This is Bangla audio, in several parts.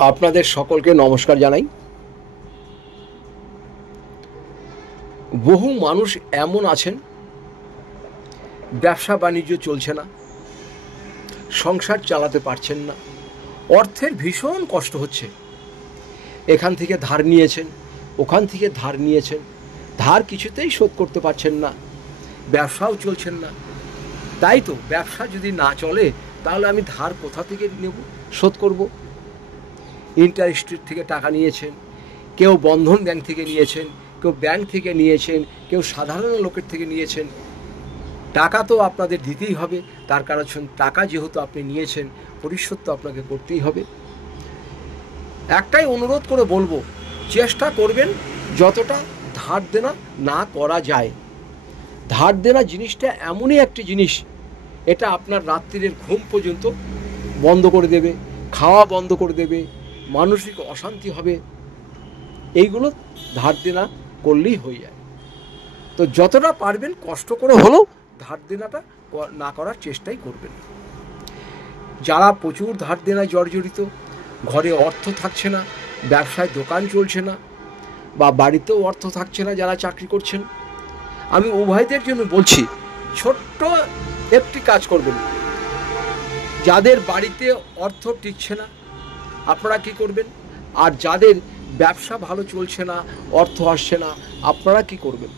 আপনাদের সকলকে নমস্কার জানাই। বহু মানুষ এমন আছেন, ব্যবসা বাণিজ্য চলছে না, সংসার চালাতে পারছেন না, অর্থের ভীষণ কষ্ট হচ্ছে। এখান থেকে ধার নিয়েছেন, ওখান থেকে ধার নিয়েছেন, ধার কিছুতেই শোধ করতে পারছেন না, ব্যবসাও চলছেন না। তাই তো, ব্যবসা যদি না চলে তাহলে আমি ধার কোথা থেকে নেব, শোধ করব? ইন্টারেস্ট থেকে টাকা নিয়েছেন, কেউ বন্ধন ব্যাংক থেকে নিয়েছেন, কেউ ব্যাংক থেকে নিয়েছেন, কেউ সাধারণ লোকের থেকে নিয়েছেন। টাকা তো আপনাদের দিতেই হবে, তার কারণ টাকা যেহেতু আপনি নিয়েছেন, পরিশোধ তো আপনাকে করতেই হবে। একটাই অনুরোধ করে বলবো, চেষ্টা করবেন যতটা ধার দেনা না করা যায়। ধার দেনা জিনিসটা এমনই একটি জিনিস, এটা আপনার রাত্রির ঘুম পর্যন্ত বন্ধ করে দেবে, খাওয়া বন্ধ করে দেবে, মানসিক অশান্তি হবে। এইগুলো ধার দেনা করলেই হয়ে যায়। তো যতটা পারবেন কষ্ট করে হলেও ধার দেনাটা না করার চেষ্টাই করবেন। যারা প্রচুর ধার দেনায় জর্জরিত, ঘরে অর্থ থাকছে না, ব্যবসায় দোকান চলছে না, বা বাড়িতেও অর্থ থাকছে না, যারা চাকরি করছেন, আমি উভয়দের জন্য বলছি, ছোট্ট একটি কাজ করবেন। যাদের বাড়িতে অর্থ টিকছে না, আপনারা কি করবেন? আর যাদের ব্যবসা ভালো চলছে না, অর্থ আসছে না, আপনারা কি করবেন?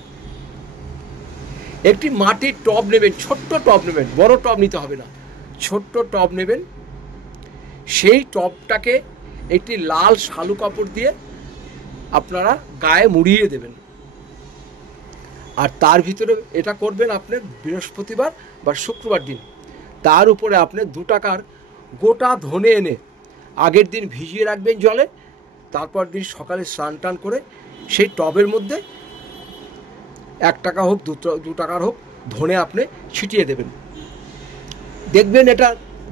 একটি মাটির টব নেবেন, ছোট্ট টব নেবেন, বড় টব নিতে হবে না, ছোট্ট টব নেবেন। সেই টবটাকে একটি লাল শালু কাপড় দিয়ে আপনারা গায়ে মুড়িয়ে দেবেন। আর তার ভিতরে এটা করবেন আপনি বৃহস্পতিবার বা শুক্রবার দিন। তার উপরে আপনি 2 টাকার গোটা ধনে এনে আগের দিন ভিজিয়ে রাখবেন জলে, তারপর দিন সকালে স্নান টান করে সেই টবের মধ্যে 1 টাকা হোক 2 টাকার হোক ধনে আপনি ছিটিয়ে দেবেন। দেখবেন এটা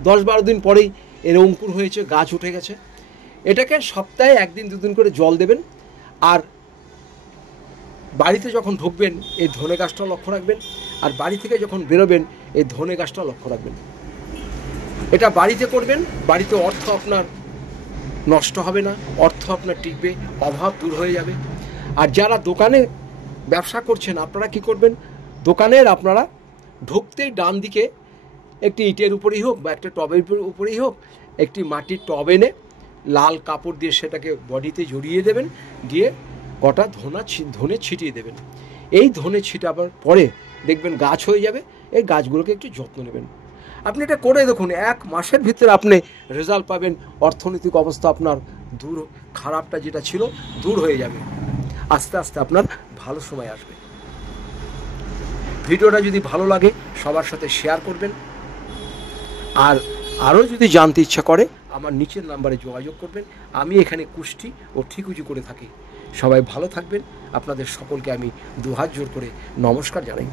10-12 দিন পরেই এর অঙ্কুর হয়েছে, গাছ উঠে গেছে। এটাকে সপ্তাহে 1 দিন 2 দিন করে জল দেবেন। আর বাড়িতে যখন ঢুকবেন এই ধনে গাছটা লক্ষ্য রাখবেন, আর বাড়ি থেকে যখন বেরোবেন এই ধনে গাছটা লক্ষ্য রাখবেন। এটা বাড়িতে করবেন, বাড়িতে অর্থ আপনার নষ্ট হবে না, অর্থ আপনার টিকবে, অভাব দূর হয়ে যাবে। আর যারা দোকানে ব্যবসা করছেন, আপনারা কি করবেন? দোকানের আপনারা ঢুকতেই ডান দিকে একটি ইটের উপরেই হোক বা একটা টবের উপরেই হোক, একটি মাটির টব এনে লাল কাপড় দিয়ে সেটাকে বডিতে জড়িয়ে দেবেন, দিয়ে কটা ধনে ছিটিয়ে দেবেন। এই ধনে ছিটাবার পরে দেখবেন গাছ হয়ে যাবে। এই গাছগুলোকে একটু যত্ন নেবেন। আপনি এটা করে দেখুন, 1 মাসের ভিতরে আপনি রেজাল্ট পাবেন। অর্থনৈতিক অবস্থা আপনার দূর, খারাপটা যেটা ছিল দূর হয়ে যাবে। আস্তে আস্তে আপনার ভালো সময় আসবে। ভিডিওটা যদি ভালো লাগে সবার সাথে শেয়ার করবেন। আর আরও যদি জানতে ইচ্ছা করে আমার নিচের নাম্বারে যোগাযোগ করবেন। আমি এখানে কুষ্টি ও ঠিকুজি করে থাকি। সবাই ভালো থাকবেন। আপনাদের সকলকে আমি 2 হাত জোর করে নমস্কার জানাই।